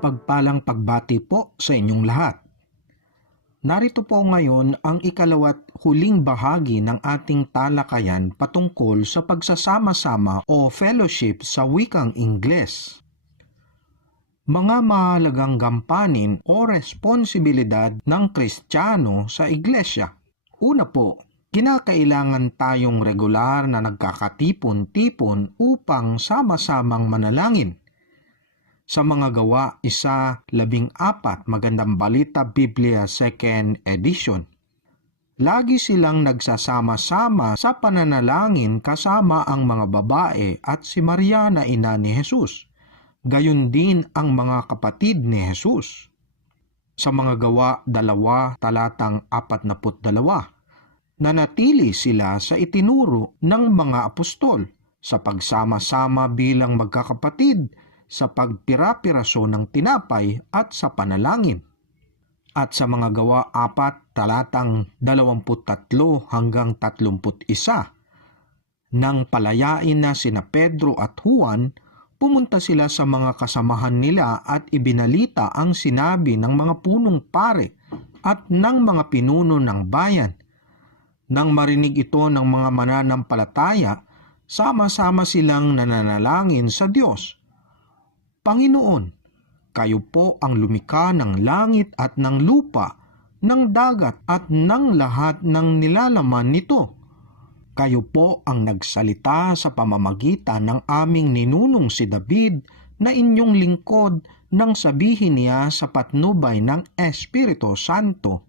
Mapagpalang pagbati po sa inyong lahat. Narito po ngayon ang ikalawat huling bahagi ng ating talakayan patungkol sa pagsasama-sama o fellowship sa wikang Ingles. Mga mahalagang gampanin o responsibilidad ng Kristiyano sa iglesia. Una po, kinakailangan tayong regular na nagkakatipon-tipon upang sama-samang manalangin. Sa mga gawa, 1:14, Magandang Balita Biblia 2nd edition. Lagi silang nagsasama-sama sa pananalangin kasama ang mga babae at si Maria na ina ni Jesus. Gayon din ang mga kapatid ni Jesus. Sa mga gawa 2:42, nanatili sila sa itinuro ng mga apostol sa pagsama-sama bilang magkakapatid, sa pagpira-piraso ng tinapay at sa panalangin. At sa mga gawa 4:23-31, nang palayain na sina Pedro at Juan, pumunta sila sa mga kasamahan nila at ibinalita ang sinabi ng mga punong pare at ng mga pinuno ng bayan. Nang marinig ito ng mga mananampalataya, sama-sama silang nananalangin sa Diyos. Panginoon, kayo po ang lumikha ng langit at ng lupa, ng dagat at ng lahat ng nilalaman nito. Kayo po ang nagsalita sa pamamagitan ng aming ninunong si David na inyong lingkod nang sabihin niya sa patnubay ng Espiritu Santo.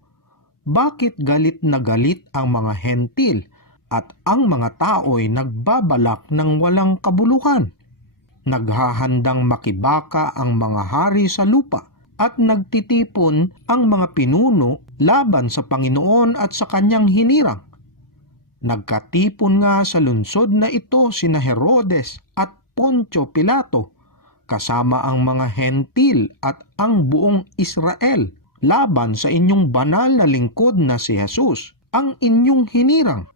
Bakit galit na galit ang mga hentil at ang mga tao'y nagbabalak ng walang kabuluhan? Naghahandang makibaka ang mga hari sa lupa at nagtitipon ang mga pinuno laban sa Panginoon at sa kanyang hinirang. Nagkatipon nga sa lungsod na ito sina Herodes at Poncio Pilato, kasama ang mga hentil at ang buong Israel, laban sa inyong banal na lingkod na si Jesus, ang inyong hinirang.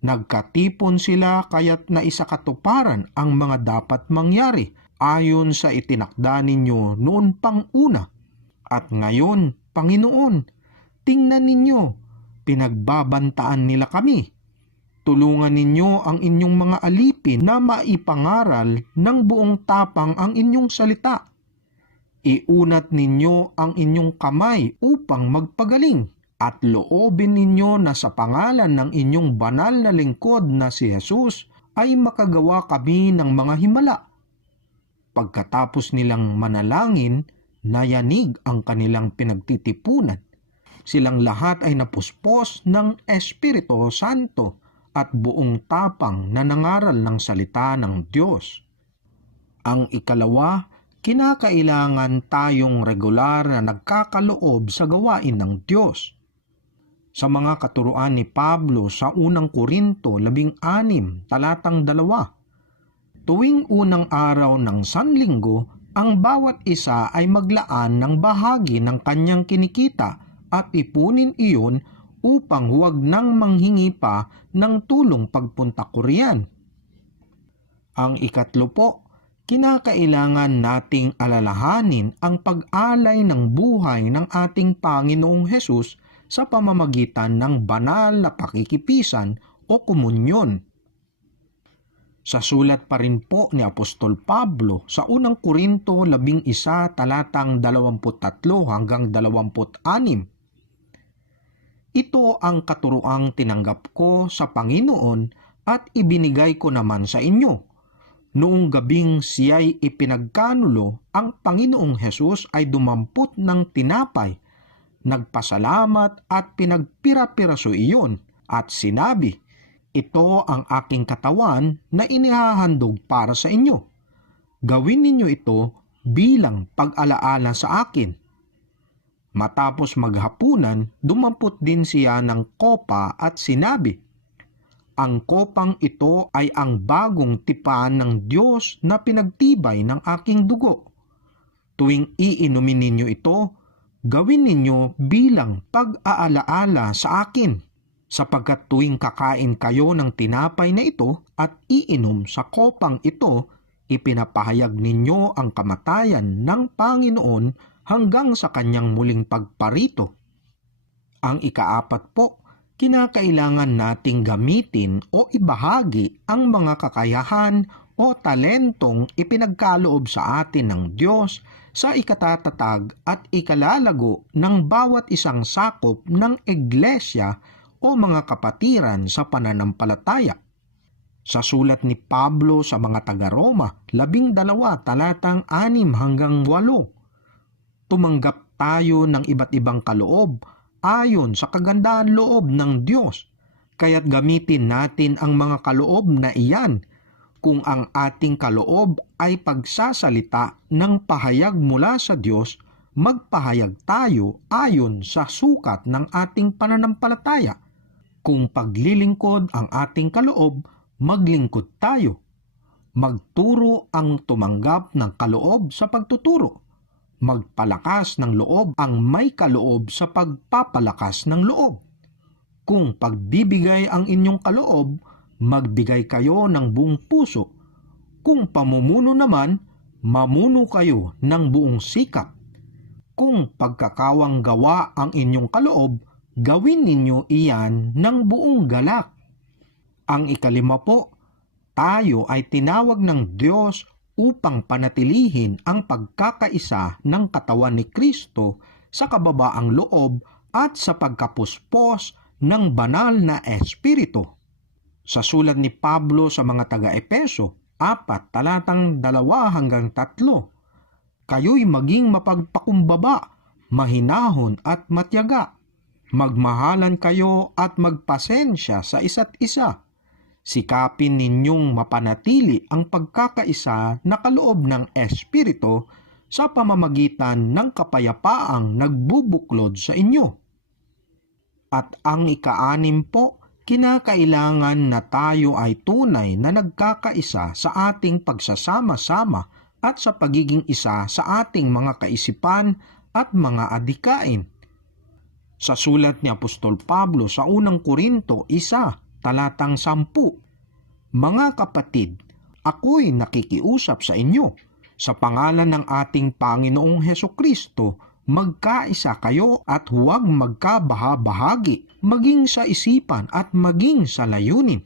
Nagkatipon sila kaya't naisakatuparan ang mga dapat mangyari ayon sa itinakda ninyo noon pang una. At ngayon, Panginoon, tingnan ninyo, pinagbabantaan nila kami. Tulungan ninyo ang inyong mga alipin na maipangaral ng buong tapang ang inyong salita. Iunat ninyo ang inyong kamay upang magpagaling. At loobin ninyo na sa pangalan ng inyong banal na lingkod na si Jesus ay makagawa kami ng mga himala. Pagkatapos nilang manalangin, nayanig ang kanilang pinagtitipunan. Silang lahat ay napuspos ng Espiritu Santo at buong tapang na nangaral ng salita ng Diyos. Ang ikalawa, kinakailangan tayong regular na nagkakaloob sa gawain ng Diyos. Sa mga katuruan ni Pablo sa unang Korinto 16:2, tuwing unang araw ng Sanlinggo, ang bawat isa ay maglaan ng bahagi ng kanyang kinikita at ipunin iyon upang huwag nang manghingi pa ng tulong pagpunta ko riyan. Ang ikatlo po, kinakailangan nating alalahanin ang pag-alay ng buhay ng ating Panginoong Hesus sa pamamagitan ng banal na pakikipisan o komunyon. Sa sulat pa rin po ni Apostol Pablo sa unang Korinto 11:23-26, ito ang katuroang tinanggap ko sa Panginoon at ibinigay ko naman sa inyo. Noong gabing siya'y ipinagkanulo, ang Panginoong Hesus ay dumampot ng tinapay, nagpasalamat at pinagpira-piraso iyon at sinabi, "Ito ang aking katawan na inihahandog para sa inyo. Gawin ninyo ito bilang pag-alaala sa akin." Matapos maghapunan, dumampot din siya ng kopa at sinabi, "Ang kopang ito ay ang bagong tipan ng Diyos na pinagtibay ng aking dugo. Tuwing iinumin ninyo ito, gawin ninyo bilang pag-aalaala sa akin, sapagkat tuwing kakain kayo ng tinapay na ito at iinom sa kopang ito, Ipinapahayag ninyo ang kamatayan ng Panginoon hanggang sa kanyang muling pagparito. Ang ikaapat po, kinakailangan nating gamitin o ibahagi ang mga kakayahan o talentong ipinagkaloob sa atin ng Diyos sa ikatatatag at ikalalago ng bawat isang sakop ng iglesia o mga kapatiran sa pananampalataya. Sa sulat ni Pablo sa mga taga-Roma, 12 talatang 6 hanggang 8, tumanggap tayo ng iba't ibang kaloob ayon sa kagandaan loob ng Diyos, kaya't gamitin natin ang mga kaloob na iyan. Kung ang ating kaloob ay pagsasalita ng pahayag mula sa Diyos, magpahayag tayo ayon sa sukat ng ating pananampalataya. Kung paglilingkod ang ating kaloob, maglingkod tayo. Magturo ang tumanggap ng kaloob sa pagtuturo. Magpalakas ng loob ang may kaloob sa pagpapalakas ng loob. Kung pagbibigay ang inyong kaloob, magbigay kayo ng buong puso. Kung pamumuno naman, mamuno kayo ng buong sikap. Kung pagkakawang gawa ang inyong kaloob, gawin ninyo iyan ng buong galak. Ang ikalima po, tayo ay tinawag ng Diyos upang panatilihin ang pagkakaisa ng katawan ni Kristo sa kababaang loob at sa pagkapuspos ng banal na Espiritu. Sa sulat ni Pablo sa mga taga-Epeso, 4 talatang 2 hanggang 3, kayo'y maging mapagpakumbaba, mahinahon at matyaga. Magmahalan kayo at magpasensya sa isa't isa. Sikapin ninyong mapanatili ang pagkakaisa na kaloob ng Espiritu sa pamamagitan ng kapayapaang nagbubuklod sa inyo. At ang ika-6 po, kinakailangan na tayo ay tunay na nagkakaisa sa ating pagsasama-sama at sa pagiging isa sa ating mga kaisipan at mga adhikain. Sa sulat ni Apostol Pablo sa unang Korinto 1, talatang 10, mga kapatid, ako'y nakikiusap sa inyo sa pangalan ng ating Panginoong Hesukristo, magkaisa kayo at huwag magkabahabahagi, maging sa isipan at maging sa layunin.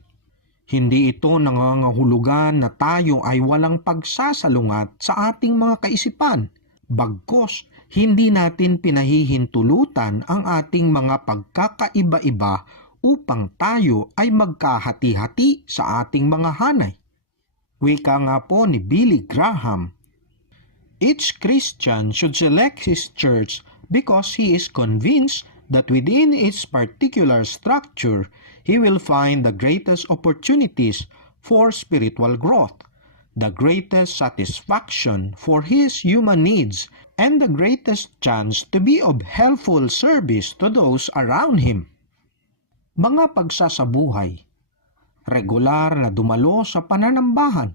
Hindi ito nangangahulugan na tayo ay walang pagsasalungat sa ating mga kaisipan. Bagkus, hindi natin pinahihintulutan ang ating mga pagkakaiba-iba upang tayo ay magkahati-hati sa ating mga hanay. Wika nga po ni Billy Graham, each Christian should select his church because he is convinced that within its particular structure, he will find the greatest opportunities for spiritual growth, the greatest satisfaction for his human needs, and the greatest chance to be of helpful service to those around him. Mga pagsasabuhay, regular na dumalo sa pananambahan,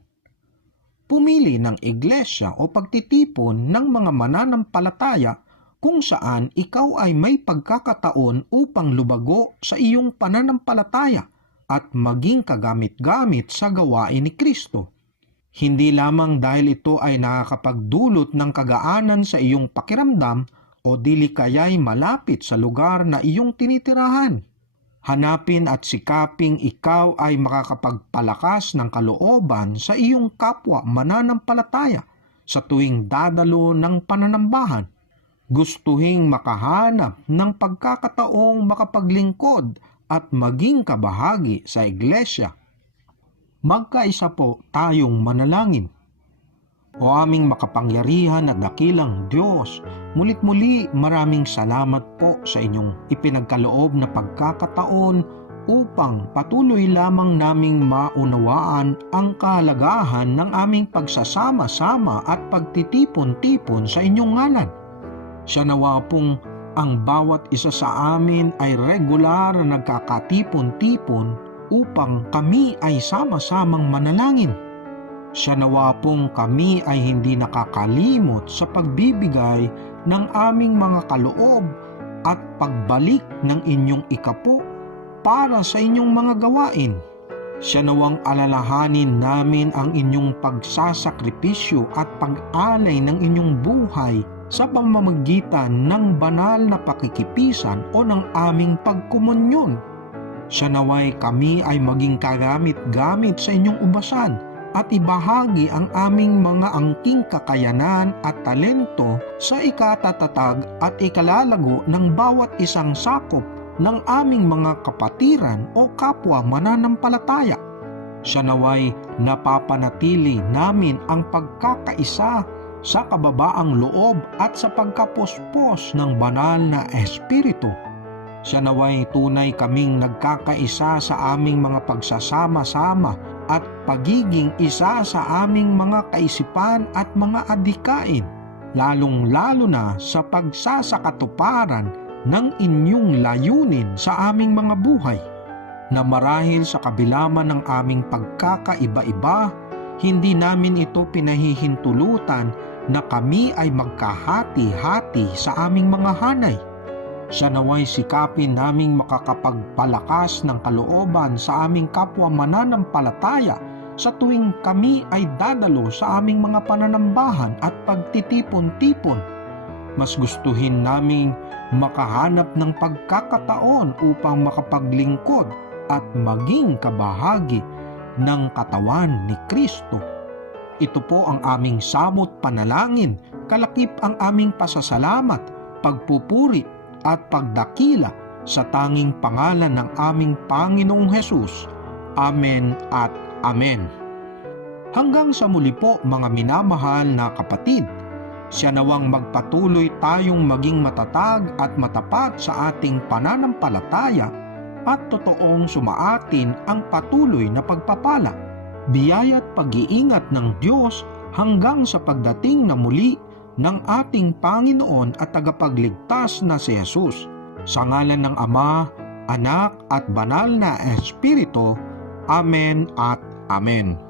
pumili ng iglesia o pagtitipon ng mga mananampalataya kung saan ikaw ay may pagkakataon upang lubago sa iyong pananampalataya at maging kagamit-gamit sa gawain ni Kristo. Hindi lamang dahil ito ay nakakapagdulot ng kagaanan sa iyong pakiramdam o dili kaya'y malapit sa lugar na iyong tinitirahan. Hanapin at sikaping ikaw ay makakapagpalakas ng kalooban sa iyong kapwa mananampalataya sa tuwing dadalo ng pananambahan. Gustuhing makahanap ng pagkakataong makapaglingkod at maging kabahagi sa iglesia. Magkaisa po tayong manalangin. O aming makapangyarihan at dakilang Diyos, mulit-muli maraming salamat po sa inyong ipinagkaloob na pagkakataon upang patuloy lamang naming maunawaan ang kahalagahan ng aming pagsasama-sama at pagtitipon-tipon sa inyong ngalan. Siya nawa pong ang bawat isa sa amin ay regular na nagkakatipon-tipon upang kami ay sama-samang manalangin. Siya nawa pong kami ay hindi nakakalimot sa pagbibigay ng aming mga kaloob at pagbalik ng inyong ikapo para sa inyong mga gawain. Siya nawang alalahanin namin ang inyong pagsasakripisyo at pag-alay ng inyong buhay sa pamamagitan ng banal na pakikipisan o ng aming pagkomunyon. Siya naway kami ay maging kagamit-gamit sa inyong ubasan at ibahagi ang aming mga angking kakayanan at talento sa ikatatatag at ikalalago ng bawat isang sakop ng aming mga kapatiran o kapwa mananampalataya. Siya naway napapanatili namin ang pagkakaisa sa kababaang loob at sa pagkapuspos ng banal na Espiritu. Siya naway tunay kaming nagkakaisa sa aming mga pagsasama-sama at pagiging isa sa aming mga kaisipan at mga adhikain, lalong-lalo na sa pagsasakatuparan ng inyong layunin sa aming mga buhay, na marahil sa kabila man ng aming pagkakaiba-iba, hindi namin ito pinahihintulutan na kami ay magkahati-hati sa aming mga hanay. Siya naway sikapin naming makakapagpalakas ng kalooban sa aming kapwa mananampalataya sa tuwing kami ay dadalo sa aming mga pananambahan at pagtitipon-tipon. Mas gustuhin naming makahanap ng pagkakataon upang makapaglingkod at maging kabahagi ng katawan ni Kristo. Ito po ang aming samot panalangin, kalakip ang aming pasasalamat, pagpupuri at pagdakila sa tanging pangalan ng aming Panginoong Hesus. Amen at Amen. Hanggang sa muli po mga minamahal na kapatid, siya nawang magpatuloy tayong maging matatag at matapat sa ating pananampalataya at totoong sumaatin ang patuloy na pagpapala, biyaya at pag-iingat ng Diyos hanggang sa pagdating na muli ng ating Panginoon at tagapagligtas na si Jesus. Sa ngalan ng Ama, Anak at Banal na Espiritu. Amen at Amen.